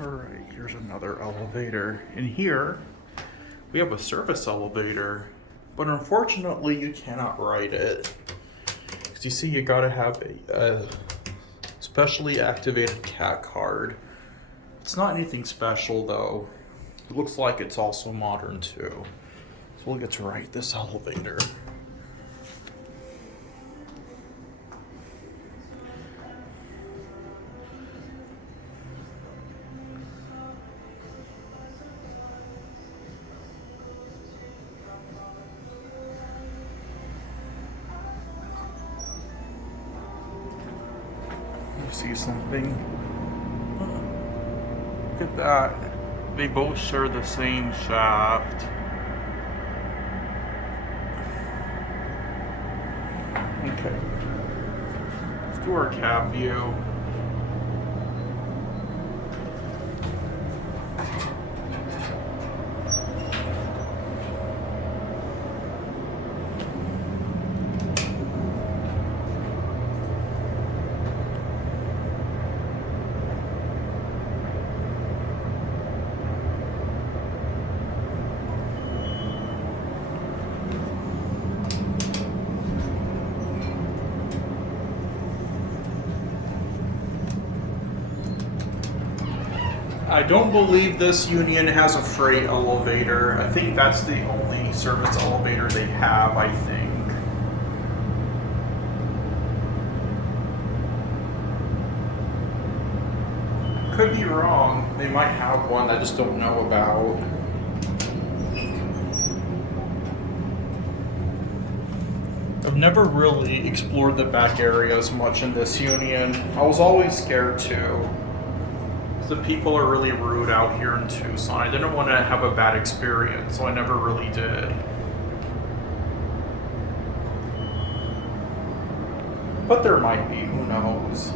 Alright, here's another elevator. In here, we have a service elevator, but unfortunately you cannot ride it. Because you see, you gotta have a specially activated CAT card. It's not anything special though. It looks like it's also modern too. So we'll get to ride this elevator. See something? Look at that. They both share the same shaft. Okay. Let's do our cab view. I don't believe this union has a freight elevator. I think that's the only service elevator they have, I think. Could be wrong. They might have one I just don't know about. I've never really explored the back area as much in this union. I was always scared too. The people are really rude out here in Tucson. I didn't want to have a bad experience, so I never really did. But there might be, who knows.